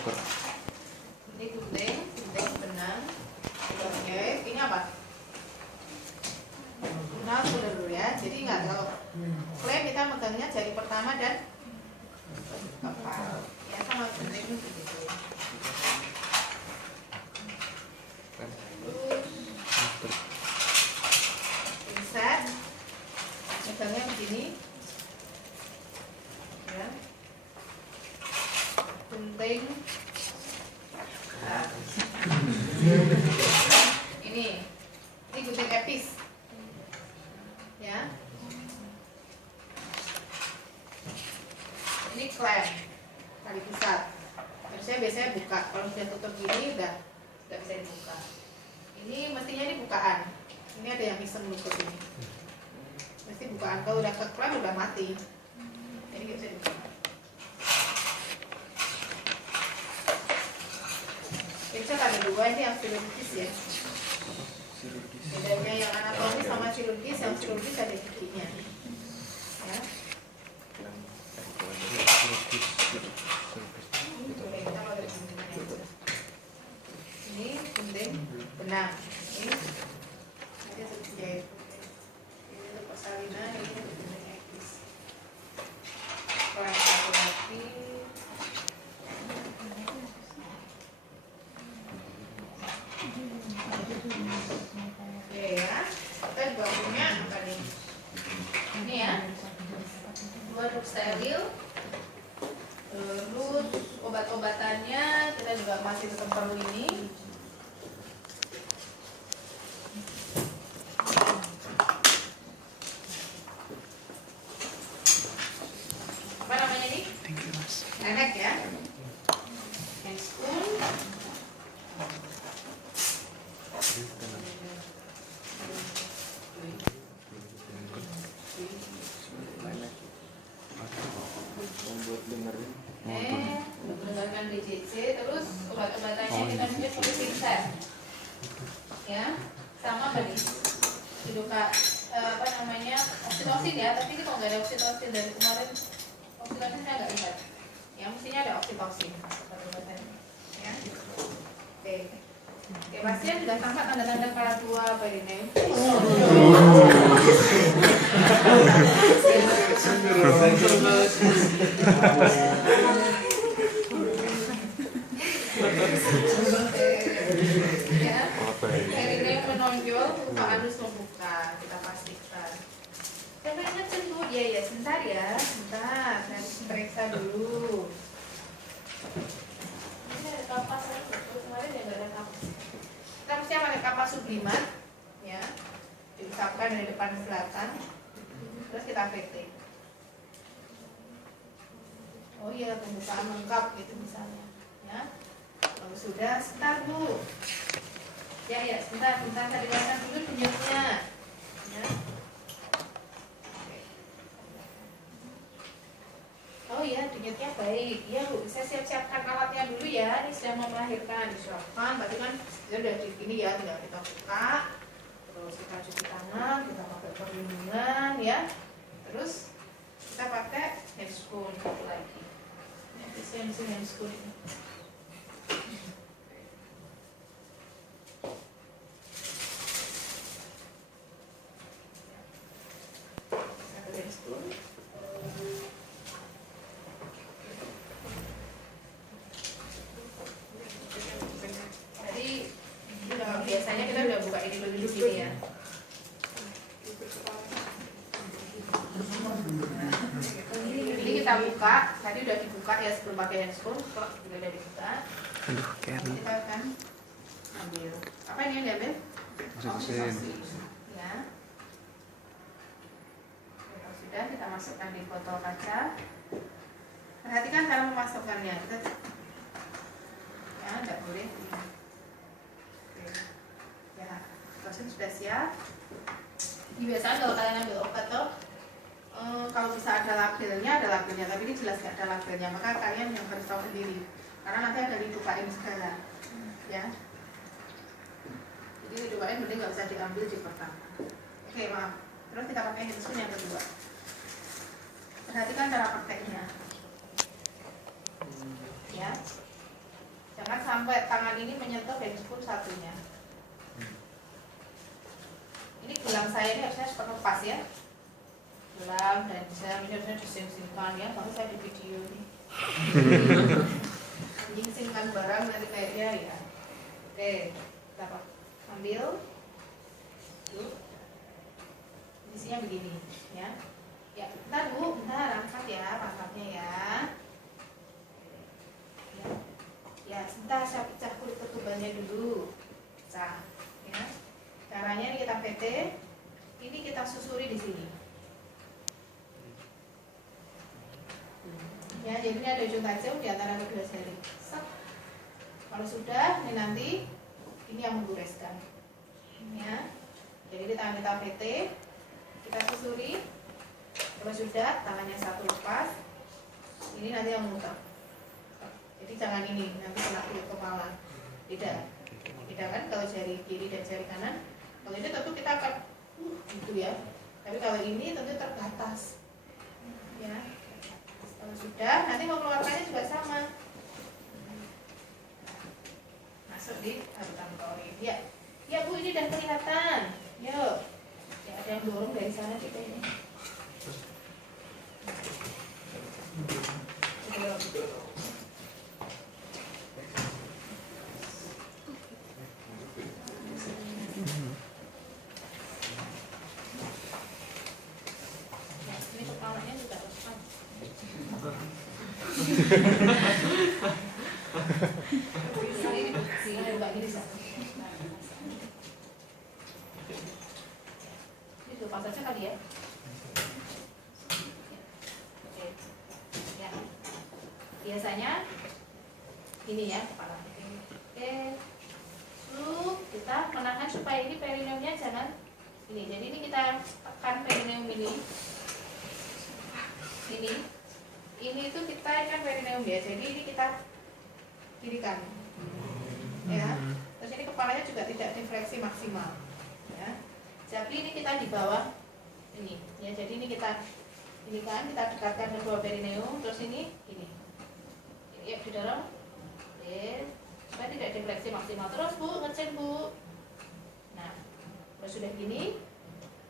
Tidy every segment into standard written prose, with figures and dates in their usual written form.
Ini gunting benang. Oke, ini apa? Nah, sudah dulu ya. Jadi nggak kalau klaim kita megangnya jari pertama dan kepal. Ya sama gunting begitu. Set, megangnya begini, ya. Gunting. Nah. Ini gunting epis, ya. Ini klem, tali pusat. Biasanya buka. Kalau sudah tutup gini, udah nggak bisa dibuka. Ini mestinya ini bukaan. Ini ada yang iseng lukut ini. Mesti bukaan. Kalau udah ke klem udah mati. Ini nggak bisa dibuka. Richard ada dua, ini yang chirurgis ya. Bedanya yang anatomis sama chirurgis, yang chirurgis ada giginya. Ya. Ini gunting benang. Ini untuk jahit. Ini untuk persalinan, ini untuk gunting epis. Kalau yang satu lagi. Oke ya, kita juga punya apa nih? Ini ya, untuk steril. Terus obat-obatannya kita juga masih tetap perlu ini. Apa namanya ini? Enek ya. Handspoon. Mendengarkan DJC, terus obat-obatannya kita punya Pulsar, ya, sama tadi hidupa apa namanya oksitosin ya, tapi ini kalau nggak ada oksitosin dari kemarin, oksitosin saya nggak lihat, ya mestinya ada oksitosin obat-obatannya, ya. Oke, pasien sudah tampak tanda-tanda KA2 apa ini? Ya, ini menonjol, buka anus membuka, kita pastikan. Saya ingat sembuh, ya sebentar ya, sebentar, saya periksa dulu. Ini ada kapas, kemarin ya nggak ada kapas. Kita mesti pakai kapas sublimat, ya, diusapkan dari depan ke belakang, terus kita fitting. Oh iya, pembukaan lengkap gitu misalnya, ya. Kalau sudah, start Bu. Ya, sebentar, saya dengarkan dulu denyutnya, ya. Oh iya, denyutnya baik. Iya Bu, saya siap-siapkan alatnya dulu ya. Ini sudah mau melahirkan, disiapkan. Berarti kan sudah di sini ya, tinggal kita buka. Terus kita cuci tangan, kita pakai perlindungan ya. Terus kita pakai handscoon lagi. Efisiensi handscoon ini. Biasanya kita udah buka ini dulu gini ya. Ini kita buka, tadi udah dibuka ya sebelum pakai handscoon, kok juga udah dibuka. Kita akan ambil. Apa ini yang diambil? Oksitosin. Ya. Kalau sudah kita masukkan di botol kaca. Perhatikan cara memasukkannya. Kita ya, tidak boleh. Ya, pasien sudah siap. Biasanya kalau kalian ambil obat tuh, kalau bisa ada labelnya, tapi ini jelas nggak ada labelnya, maka kalian yang harus tahu sendiri, karena nanti ada dibukain segala, ya. Jadi dibukain mending nggak bisa diambil di pertama. Oke, maaf. Terus kita pakai handscoon yang kedua. Perhatikan cara pakainya, ya. Jangan sampai tangan ini menyentuh handphone satunya. Ini gelang saya ini harusnya sepenuh pas ya. Gelang dan jam ini harusnya dising-singkan ya, kalau saya di video nih. Sing-singkan barang nanti kayaknya ya. Oke, kita ambil. Yuk. Isinya begini ya. Ya, bentar Bu, bentar angkat ya, angkatnya ya. Ya, sebentar saya pecah kulit ketubannya dulu. Pecah, ya. Caranya ini kita PT, ini kita susuri di sini. Ya, jadi ini ada ujung tajam di antara kedua jari. Set. Kalau sudah, ini nanti ini yang menggoreskan. Ya. Jadi di tangan kita PT, kita susuri. Kalau sudah, tangannya satu lepas. Ini nanti yang memutar. Jadi jangan ini, nanti kena kulit kepala. Tidak. Tidak kan kalau jari kiri dan jari kanan. Kalau ini tentu kita akan gitu ya. Tapi kalau ini tentu terbatas. Ya. Kalau sudah, nanti mengeluarkannya juga sama. Masuk di harutan klorin. Ya. Ya Bu, ini udah kelihatan. Yuk. Ya, ada yang dorong dari sana kita ini. Ini kepalanya juga lepas. Ini Mbak ini bisa. Ini lepas aja kali ya. Oke. Ya. Biasanya ini ya kepala. Oke. Lalu kita menahan supaya ini perineumnya jangan ini. Jadi ini kita tekan perineum ini. Ini itu kita ikan perineum ya. Jadi ini kita kirikan. Ya. Terus ini kepalanya juga tidak difleksi maksimal. Ya. Jadi ini kita di bawah ini. Ya, jadi ini kita kita dekatkan kedua perineum, terus ini. Ya, didorong. Oke. Supaya tidak difleksi maksimal. Terus Bu, ngecek Bu. Nah, kalau sudah gini,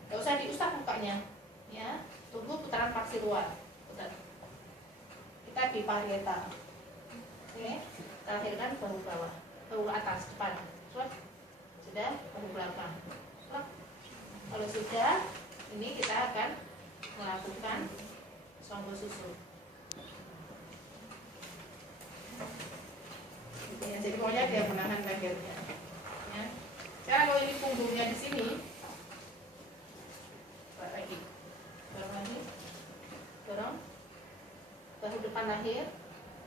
nggak usah diusap mukanya. Ya, tunggu putaran maksiluar. Putar. Kita di parietal. Oke. Kita lahirkan bahu bawah, bahu atas depan. Sudah, bahu belakang. Kalau sudah, ini kita akan melakukan songgo susu. Ya, jadi pokoknya dia menahan lehernya. Ya. Kalau ini punggungnya di sini, dorong, bahu depan lahir,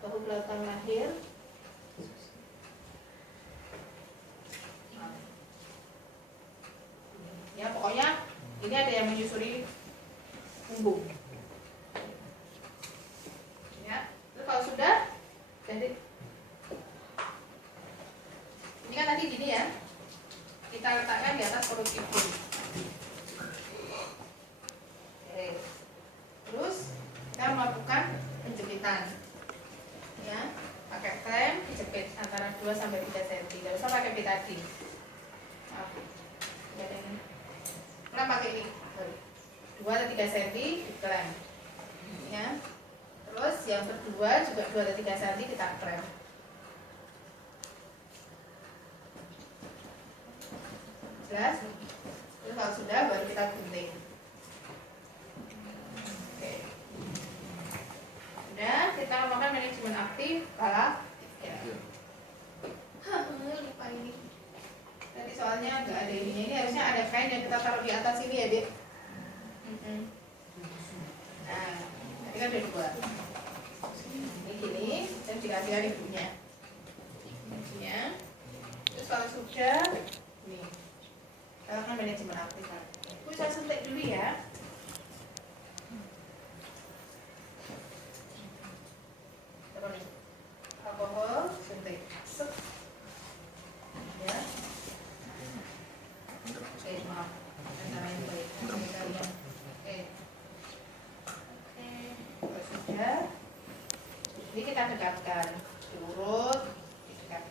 bahu belakang lahir. Ya, pokoknya ini ada yang menyusuri punggung. Ya, terus kalau sudah, jadi ini kan tadi gini ya, kita letakkan di atas perut ibu. Oke. Terus kita melakukan penjepitan, ya, pakai klem, dijepit antara 2 sampai 3 cm. Tidak usah pakai betadine. Maaf, tidak ada ini. Klem pakai ini, 2 atau 3 cm diklem, ya. Terus yang kedua juga 2 atau 3 cm kita klem. Jelas? Terus kalau sudah baru kita gunting. Oke. Udah, kita lakukan manajemen aktif kepala. Ya. Lupa ini. Tadi soalnya nggak ada ininya. Ini harusnya ada kain yang kita taruh di atas ini ya, Dek. Nah, tadi kan ada 2. Ini gini, dan dikasihkan ibunya. Ya. Terus kalau sudah, nih. Kita lakukan manajemen aktif. Bu, saya suntik dulu ya. Terus alkohol suntik. Ya. Oke, maaf. Cara yang baik. Kalian. Oke. Kalau sudah, ini kita dekatkan, diurut, didekatkan.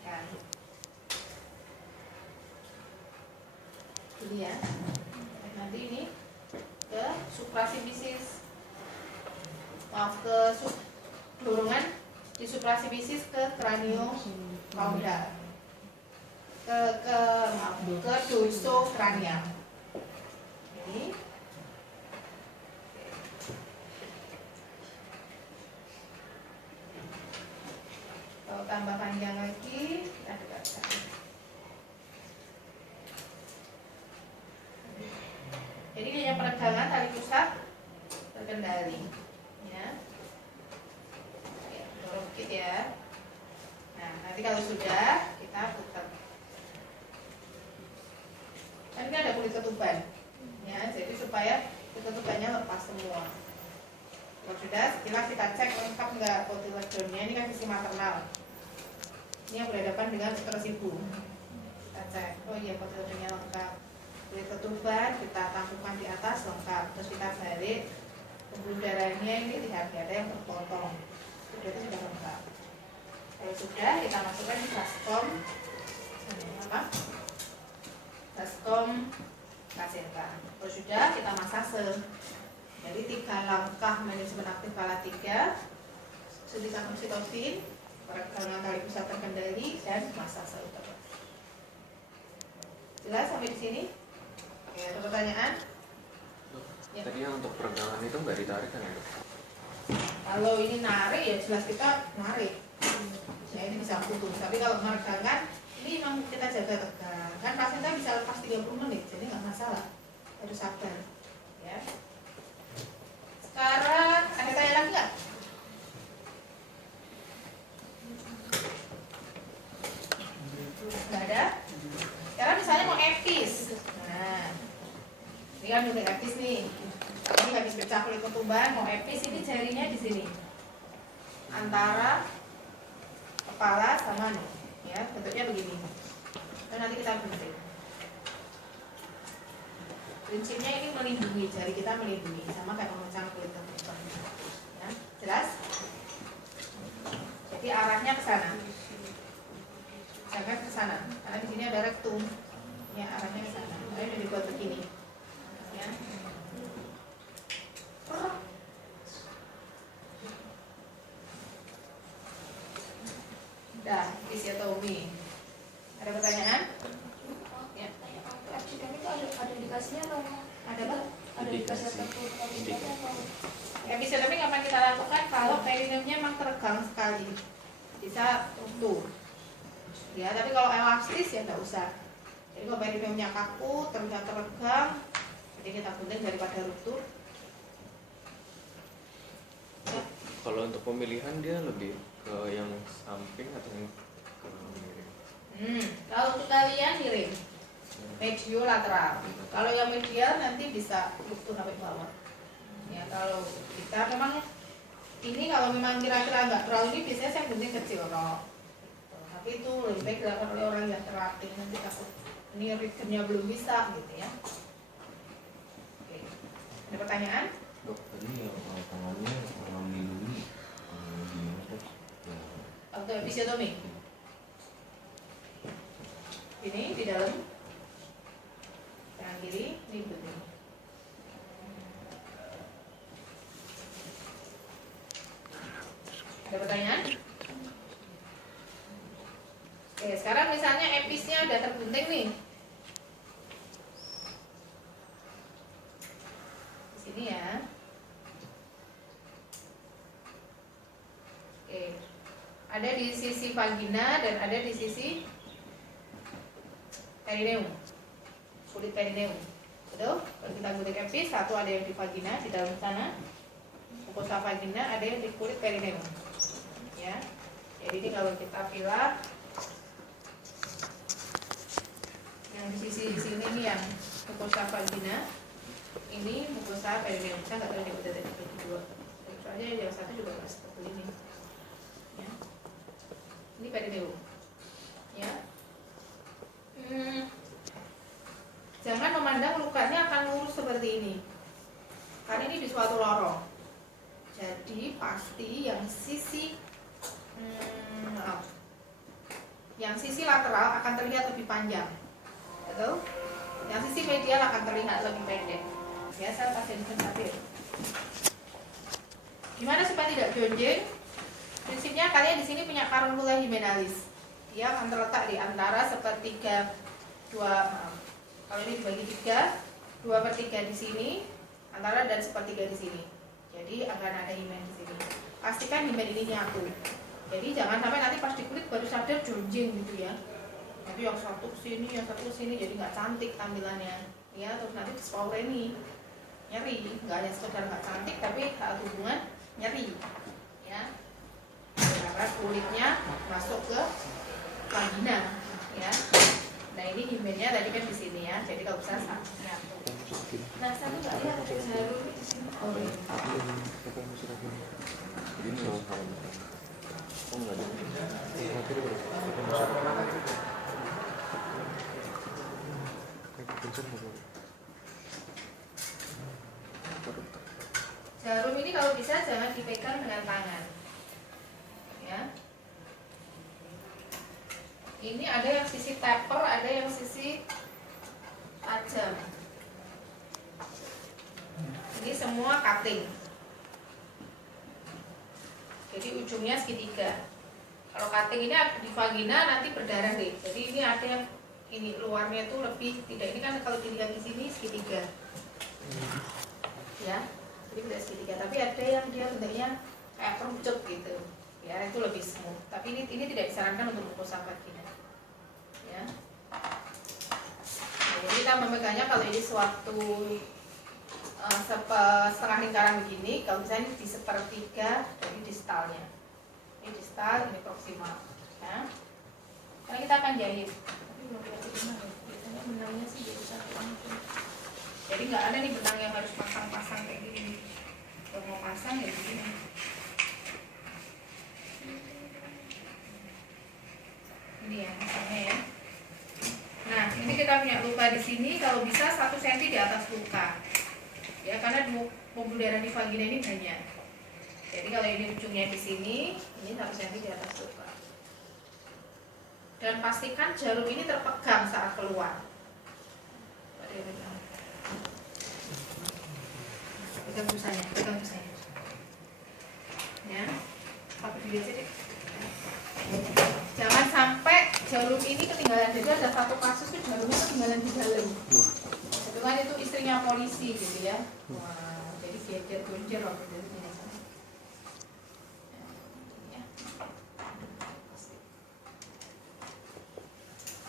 di supraspinalis ke craniocaudal, ke dorsokranial. Ini kalau tambah panjang lagi kita dekatkan. Jadi hanya peregangan tali pusat terkendali, ya. Dorong dikit ya. Nah, nanti kalau sudah kita putar. Kan ini ada kulit ketuban, ya. Jadi supaya kulit ketubannya lepas semua. Kalau sudah, setelah kita cek lengkap nggak kotiledonnya. Ini kan sisi maternal. Ini yang berhadapan dengan uterus ibu. Kita cek, oh iya kotiledonnya lengkap. Kulit ketuban kita tampungkan di atas lengkap. Terus kita balik, pembuluh darahnya ini tidak ada yang terpotong. Itu sudah lengkap. Kalau sudah, kita masukkan di baskom. Apa? Baskom kaseta. Kalau sudah, kita masase. Jadi 3 langkah manajemen aktif kala 3, suntikan oksitosin, peregangan tali pusat terkendali, dan masase uterus. Jelas sampai di sini? Oke, ada pertanyaan? Ya. Tadi yang untuk peregangan itu nggak ditarik kan ya? Kalau ini narik ya jelas kita narik. Ya ini bisa putus. Tapi kalau peregangan ini memang kita jaga tegang. Kan pasiennya bisa lepas 30 menit, jadi nggak masalah. Harus sabar. Ya. Sekarang ada tanya lagi nggak? Nggak ada. Sekarang misalnya mau epis. Nah, ini kan udah epis nih. Ini habis pecah kulit ketuban, mau epis ini jarinya di sini, antara kepala sama nih, ya bentuknya begini. Dan nanti kita gunting. Prinsipnya ini melindungi, jari kita melindungi, sama kayak memecah kulit ketuban. Ya, jelas? Jadi arahnya ke sana. Jangan ke sana, karena di sini ada rektum. Ya, arahnya ke sana. Makanya udah dibuat begini. Ya. Dah, fisiotomi. Ada pertanyaan? Ya. Episiotomi itu ada indikasinya atau Ada apa? ada indikasi tertentu? Episiotomi kapan kita lakukan? Kalau perineumnya memang teregang sekali, bisa ruptur. Ya, tapi kalau elastis ya nggak usah. Jadi kalau perineumnya kaku, terlihat teregang, jadi kita gunting daripada ruptur. Ya. Kalau untuk pemilihan dia lebih ke yang samping atau yang ke miring? Kalau untuk kalian miring, medial lateral. Kalau yang medial nanti bisa ruptur sampai bawah. Ya, kalau kita memang ini kalau memang kira-kira nggak terlalu ini biasanya saya gunting kecil loh. Tapi itu lebih baik dilakukan oleh orang yang terlatih, nanti takut ini ritmenya belum bisa gitu ya. Oke. Ada pertanyaan? Dok, tadi yang tangannya melindungi gimana dok? Untuk episiotomi ini di dalam tangan kiri, ini begini. Ada pertanyaan? Oke, sekarang misalnya episnya udah tergunting nih. Di sini ya. Oke. Ada di sisi vagina dan ada di sisi perineum. Kulit perineum. Betul? Kalau kita gunting epis, satu ada yang di vagina di dalam sana. Mukosa vagina, ada yang di kulit perineum. Ya. Jadi ini kalau kita pilih yang di sisi sini nih yang mukosa vagina, ini mukosa perineum. Saya nggak tahu dia udah tadi dua. Soalnya yang satu juga nggak seperti ini. Ya. Ini perineum. Ya. Jangan memandang lukanya akan lurus seperti ini. Karena ini di suatu lorong. Jadi pasti yang sisi yang sisi lateral akan terlihat lebih panjang. Betul? Yang sisi medial akan terlihat lebih pendek. Ya, saya kasih di satir. Gimana supaya tidak jonjeng? Prinsipnya kalian di sini punya karungkula himmenalis yang terletak di antara sepertiga kalau ini dibagi 3, 2/3 di sini, antara dan sepertiga di sini. Jadi akan ada himen di sini. Pastikan himen ini nyatu. Jadi jangan sampai nanti pas dikulik baru sadar jonjing gitu ya. Nanti yang satu kesini, yang satu kesini, jadi nggak cantik tampilannya. Ya, terus nanti dispaureni nyeri, nggak hanya sekedar nggak cantik tapi saat hubungan nyeri. Ya, karena kulitnya masuk ke vagina. Ya, nah ini himennya tadi kan di sini ya. Jadi kalau bisa nyatu. Nah, saya tuh nggak lihat ada jarum di sini. Oh, iya. Ini loh kalau oh nggak ada. Jarum ini kalau bisa jangan dipegang dengan tangan. Ya. Ini ada yang sisi taper, ada yang sisi tajam. Ini semua cutting. Jadi ujungnya segitiga. Kalau cutting ini di vagina nanti berdarah deh. Jadi ini ada yang ini luarnya tuh lebih tidak, ini kan kalau dilihat di sini segitiga. Ya. Jadi tidak segitiga, tapi ada yang dia bentuknya kayak kerucut gitu. Ya, itu lebih smooth. Tapi ini tidak disarankan untuk merusak vagina. Ya. Nah, jadi kita memegangnya kalau ini suatu setengah lingkaran begini, kalau misalnya di sepertiga dari distalnya. Ini distal, ini proksimal. Ya. Karena kita akan jahit. Tapi belum kelihatan benang ya. Biasanya benangnya sih jadi satu langsung. Jadi nggak ada nih benang yang harus pasang-pasang kayak gini. Kalau mau pasang ya begini. Ini ya misalnya ya. Nah ini kita punya luka di sini, kalau bisa 1 cm di atas luka. Ya karena pembuluh darah di vagina ini banyak. Jadi kalau ini ujungnya di sini, ini 1 cm di atas luka. Dan pastikan jarum ini terpegang saat keluar. Pegang busanya, pegang busanya. Ya, pakai dulu aja deh. Jangan sampai jarum ini ketinggalan. Jadi ada satu kasus tuh jarumnya ketinggalan di dalam. Itu kan itu istrinya polisi gitu ya. Wah, jadi geger gonjer waktu itu.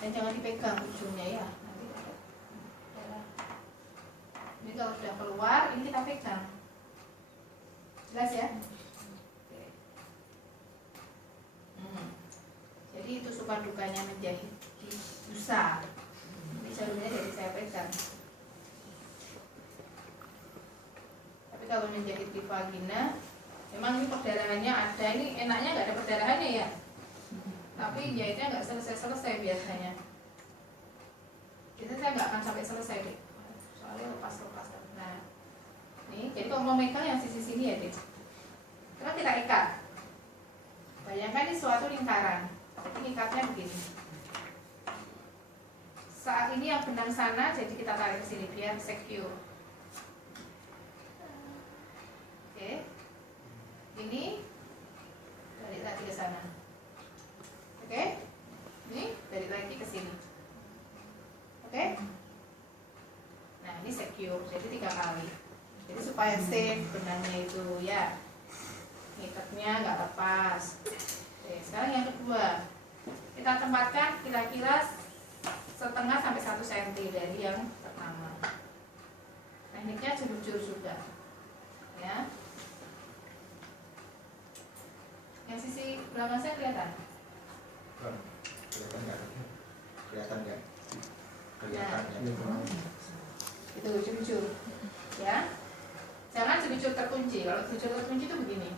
Dan jangan dipegang ujungnya ya. Nanti darah. Ini kalau sudah keluar, ini kita pegang. Jelas ya? Jadi itu suka dukanya menjahit di busa. Ini jarumnya jadi saya pegang. Tapi kalau menjahit di vagina, memang ini perdarahannya ada. Ini enaknya nggak ada perdarahannya ya. Tapi jahitnya nggak selesai biasanya. Biasanya saya nggak akan sampai selesai deh. Soalnya lepas. Nah, nih, jadi kalau mau megang yang sisi sini ya deh. Coba kita ikat. Bayangkan ini suatu lingkaran. Ini ikatnya begini. Saat ini yang benang sana, jadi kita tarik ke sini biar secure. Oke. Ini balik lagi ke sana. Oke. Ini balik lagi ke sini. Oke. Nah, ini secure. Jadi 3 kali. Jadi supaya safe benangnya itu ya. Ngikatnya nggak lepas. Oke, sekarang yang kedua. Kita tempatkan kira-kira setengah sampai 1 cm dari yang pertama. Tekniknya jujur juga. Ya. Yang sisi belakang saya kelihatan? Kelihatan nggak? Kelihatan nggak? Nah, Kelihatan ya. itu jujur. Ya. Jangan jujur terkunci. Kalau jujur terkunci itu begini.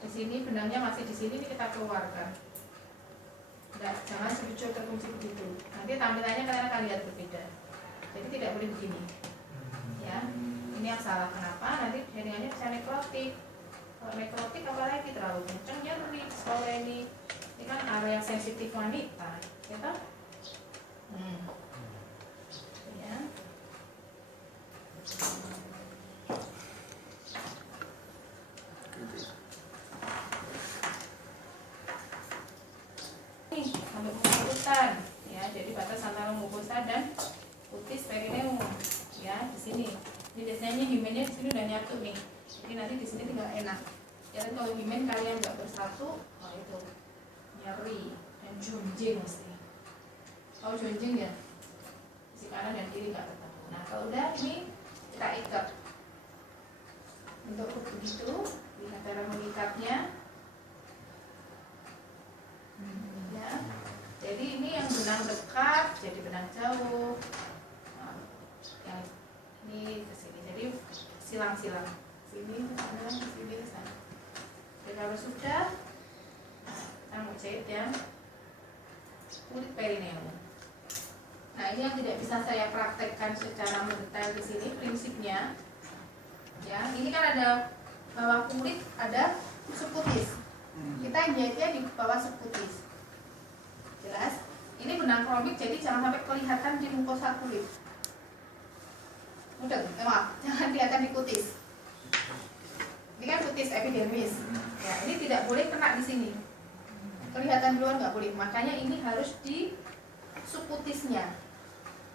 Di sini benangnya masih di sini, ini kita keluarkan. Enggak, jangan jujur terkunci begitu. Nanti tampilannya kalian akan lihat berbeda. Jadi tidak boleh begini. Ya. Ini yang salah. Kenapa? Nanti jaringannya bisa nekrotik. Kalau nekrotik apalagi terlalu kencang nyeri. Soalnya ini kan area sensitif wanita, gitu. Ya. nyatu nih. Jadi nanti di sini tinggal enak. Jadi kalau himen kalian nggak bersatu, oh itu nyeri dan junjing mesti. Kalau junjing ya, sisi kanan dan kiri nggak ketemu. Nah kalau udah ini kita ikat. Untuk begitu, lihat cara mengikatnya. Ya. Jadi ini yang benang dekat jadi benang jauh. Nah, yang ini ke sini. Jadi silang-silang. Sini ke sana, sini ke sana. Jadi kalau sudah, kita mau jahit yang kulit perineum. Nah ini yang tidak bisa saya praktekkan secara mendetail di sini prinsipnya. Ya, ini kan ada bawah kulit, ada subkutis. Kita jahitnya di bawah subkutis. Jelas? Ini benang kromik, jadi jangan sampai kelihatan di mukosa kulit. Mudah, maaf, jangan kelihatan di kutis. Ini kan kutis epidermis. Ya, ini tidak boleh kena di sini. Kelihatan di luar nggak boleh. Makanya ini harus di subkutisnya.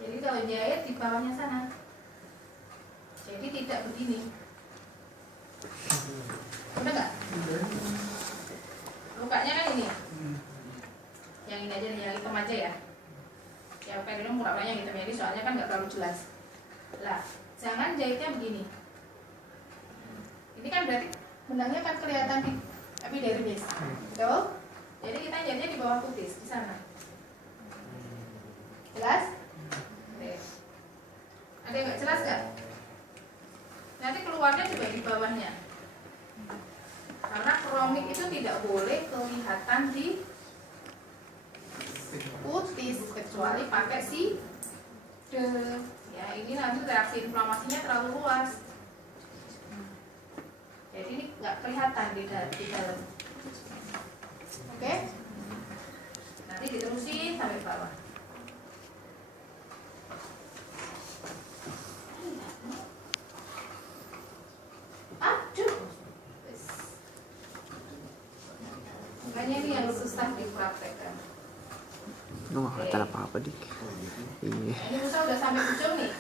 Jadi kalau jahit di bawahnya sana. Jadi tidak begini. Udah nggak? Lukanya kan ini. Yang ini aja nih, yang hitam aja ya. Yang perineum pura-puranya hitam, jadi soalnya kan nggak terlalu jelas. Lah, jangan jahitnya begini. Ini kan berarti benangnya kan kelihatan di epidermis, betul? Jadi kita jahitnya di bawah kutis, di sana. Jelas? Oke. Ada yang nggak jelas nggak? Nanti keluarnya juga di bawahnya. Karena kromik itu tidak boleh kelihatan di kutis kecuali pakai ya ini nanti reaksi inflamasinya terlalu luas. Jadi ini nggak kelihatan di dalam. Oke? Nanti diterusin sampai bawah. Aduh. Makanya ini yang susah dipraktekkan. Nggak kelihatan apa-apa dik. Iya. Ini Musa udah sampai ujung nih.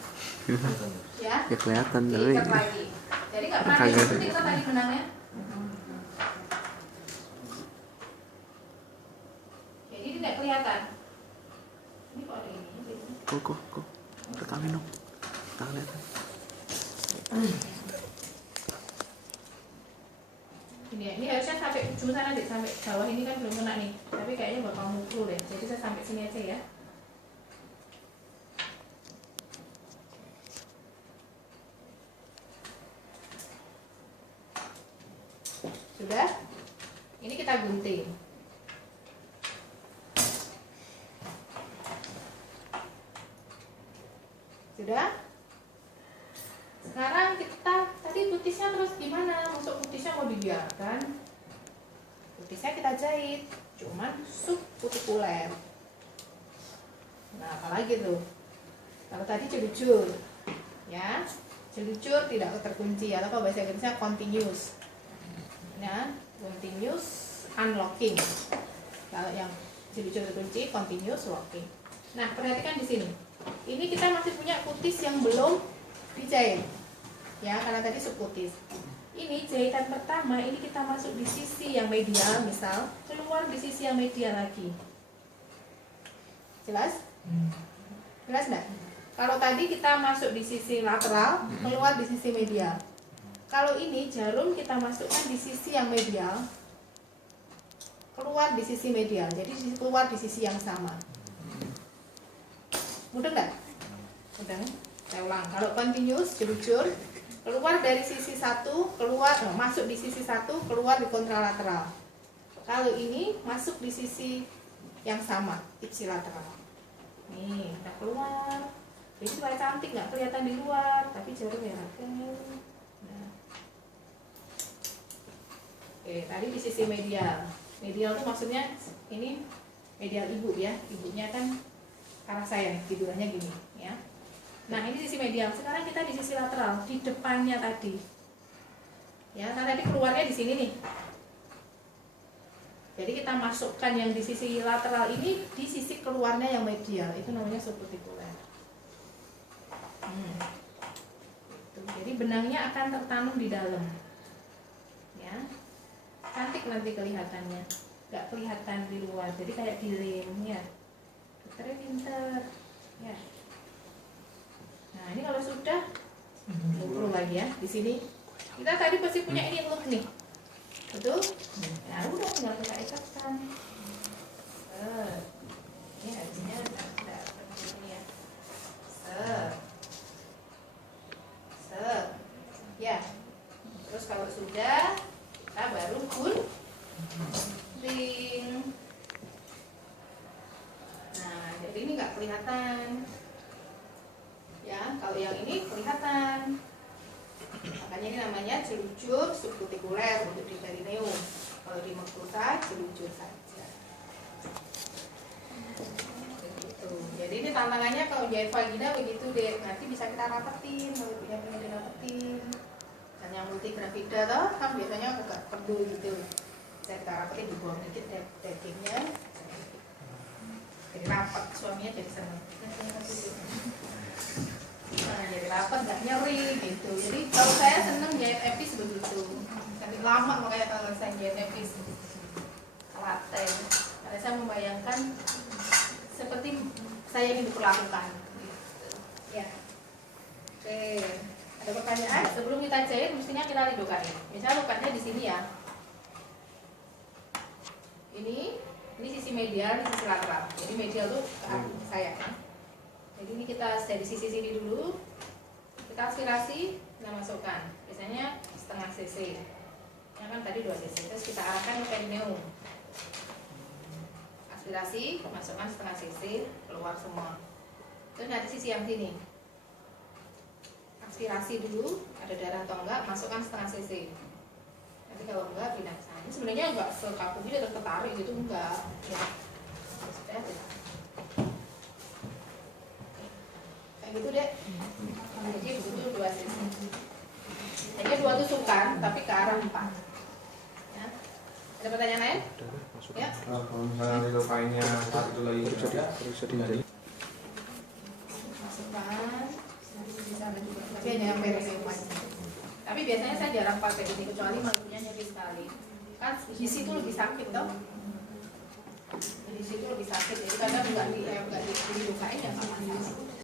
Ya. Ya kelihatan tapi. Diikat lagi. Jadi nggak pernah Kagak. disuntik kan tadi benangnya. Jadi tidak kelihatan. Ini kok ada ini. Kok. Rekam dong. Tak kelihatan. Ini harusnya sampai ujung sana deh, sampai bawah ini kan belum kena nih. Tapi kayaknya bakal mukul deh. Jadi saya sampai sini aja ya. Sudah? Ini kita gunting. Sudah? Sekarang kita tadi putisnya terus gimana? Untuk putisnya mau dibiarkan? Putisnya kita jahit, cuman subkutikuler. Nah, apalagi tuh? Kalau tadi celucur, ya, celucur tidak terkunci atau kalau bahasa Inggrisnya continuous. Nah, continuous unlocking. Kalau yang celucur terkunci, continuous locking. Nah, perhatikan di sini. Ini kita masih punya kutis yang belum dijahit. Ya, karena tadi subkutis. Ini jahitan pertama, ini kita masuk di sisi yang medial, misal keluar di sisi yang medial lagi. Jelas? Jelas enggak? Kalau tadi kita masuk di sisi lateral, keluar di sisi medial. Kalau ini jarum kita masukkan di sisi yang medial, keluar di sisi medial. Jadi keluar di sisi yang sama. Mudah enggak? Mudah. Saya ulang. Kalau continuous, celucur, keluar dari sisi satu, keluar masuk di sisi satu, keluar di kontralateral. Kalau ini masuk di sisi yang sama, ipsilateral. Nih, udah keluar. Jadi supaya cantik, nggak kelihatan di luar, tapi jarum ya. Nah. Oke, tadi di sisi medial. Medial itu maksudnya ini medial ibu ya, ibunya kan arah saya, tidurannya gini, ya. Nah ini sisi medial. Sekarang kita di sisi lateral, di depannya tadi. Ya, nah tadi keluarnya di sini nih. Jadi kita masukkan yang di sisi lateral ini di sisi keluarnya yang medial, itu namanya subkutikuler. Gitu. jadi benangnya akan tertanam di dalam. Ya, cantik nanti kelihatannya, nggak kelihatan di luar. Jadi kayak dilem ya. Dokternya pinter. Ya. Nah ini kalau sudah, turun lagi ya di sini. Kita tadi pasti punya ini look nih, betul? Nah udah tinggal kita ikatkan. Ini harusnya ada ini ya. Ya. Terus kalau sudah, kita baru gunting. Nah, jadi ini nggak kelihatan. Ya, kalau yang ini kelihatan. Makanya ini namanya jelujur subkutikuler untuk di perineum. Kalau di mucosa jelujur saja. Begitu. Jadi ini tantangannya kalau jahit vagina begitu deh. Nanti bisa kita rapetin, kalau punya dirapetin. Dan yang multigravida toh kan biasanya agak pedu gitu. Bisa kita rapetin, dibuang dikit dagingnya. Jadi rapat, suaminya jadi senang. Nah, jadi rapat, nggak nyeri gitu. Jadi kalau saya seneng jahit epis begitu. Tapi lama makanya kalau saya jahit epis telaten. Karena saya membayangkan seperti saya ingin diperlakukan. Gitu. Ya. Oke. Ada pertanyaan? Sebelum kita jahit, mestinya kita lihat lukanya. Misalnya lukanya di sini ya. Ini sisi medial, ini sisi lateral. Jadi medial tuh ke arah saya kan. Jadi ini kita dari sisi sini dulu, kita aspirasi, kita masukkan. Biasanya setengah cc. Ya kan tadi 2 cc. Terus kita arahkan ke perineum. Aspirasi, masukkan setengah cc, keluar semua. Terus nanti sisi yang sini. Aspirasi dulu, ada darah atau enggak, masukkan setengah cc. Nanti kalau enggak pindah ke sana. Ini sebenarnya enggak sekaku gitu tertarik gitu enggak. Ya. Sudah ya. Kayak gitu deh. Jadi butuh 2 cc. Jadi 2 tusukan tapi ke arah 4. Ya. Ada pertanyaan lain? Ya. Kalau misalnya lukanya saat itu lagi Jadi Masukkan. Bisa ada juga. Tapi hanya yang perineum aja. Tapi biasanya saya jarang pakai ini kecuali malunya nyeri sekali. Kan di situ lebih sakit toh. Di situ lebih sakit. Jadi kadang enggak dilukain ya sama